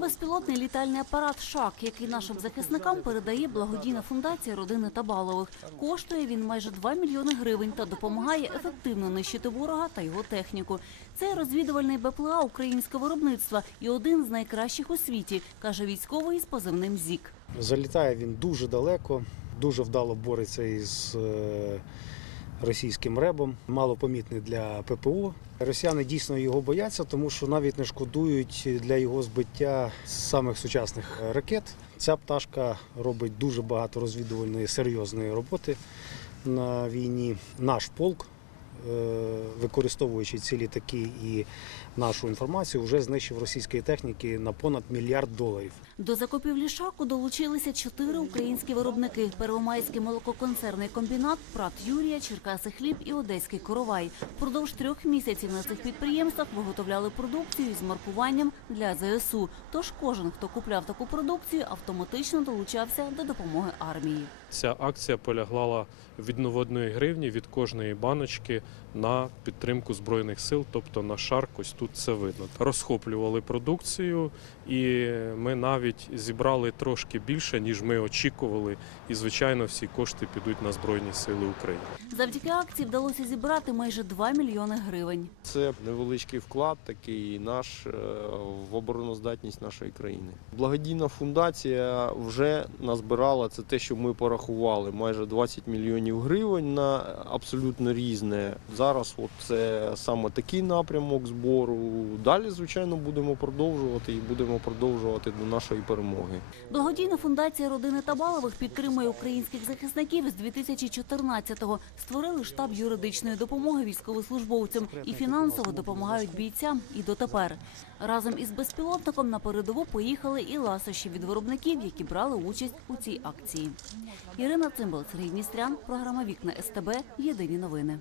Безпілотний літальний апарат ШАК, який нашим захисникам передає благодійна фундація родини Табалових. Коштує він майже 2 мільйони гривень та допомагає ефективно нищити ворога та його техніку. Це розвідувальний БПЛА українського виробництва і один з найкращих у світі, каже військовий з позивним ЗІК. Залітає він дуже далеко, дуже вдало бореться із е, російським ребом, малопомітний для ППО. Росіяни дійсно його бояться, тому що навіть не шкодують для його збиття самих сучасних ракет. Ця пташка робить дуже багато розвідувальної серйозної роботи на війні. Наш полк, використовуючи ці літаки і нашу інформацію, вже знищив російської техніки на понад мільярд доларів. До закупівлі шаку долучилися чотири українські виробники: Первомайський молококонцерний комбінат, Прат Юрія, Черкаси Хліб і Одеський Коровай. Впродовж трьох місяців на цих підприємствах виготовляли продукцію з маркуванням для ЗСУ. Тож кожен, хто купляв таку продукцію, автоматично долучався до допомоги армії. Ця акція полягла від ну, одної гривні від кожної баночки на підтримку збройних сил, тобто на шарк, ось тут це видно. Розхоплювали продукцію, і ми навіть зібрали трошки більше, ніж ми очікували. І звичайно, всі кошти підуть на збройні сили України. Завдяки акції вдалося зібрати майже 2 мільйони гривень. Це невеличкий вклад, такий наш е, в обороноздатність нашої країни. Благодійна фундація вже назбирала це те, що ми порахували, майже 20 мільйонів гривень на абсолютно різне. Зараз от це саме такий напрямок збору. Далі, звичайно, будемо продовжувати і будемо продовжувати до нашої перемоги. Благодійна фундація родини Табалових підтримує українських захисників з 2014-го. Створили штаб юридичної допомоги військовослужбовцям і фінансово допомагають бійцям і дотепер. Разом із безпілотником на передову поїхали і ласощі від виробників, які брали участь у цій акції. Ірина Цимбал, Сергій Дністрян, програма Вікна СТБ. Єдині новини.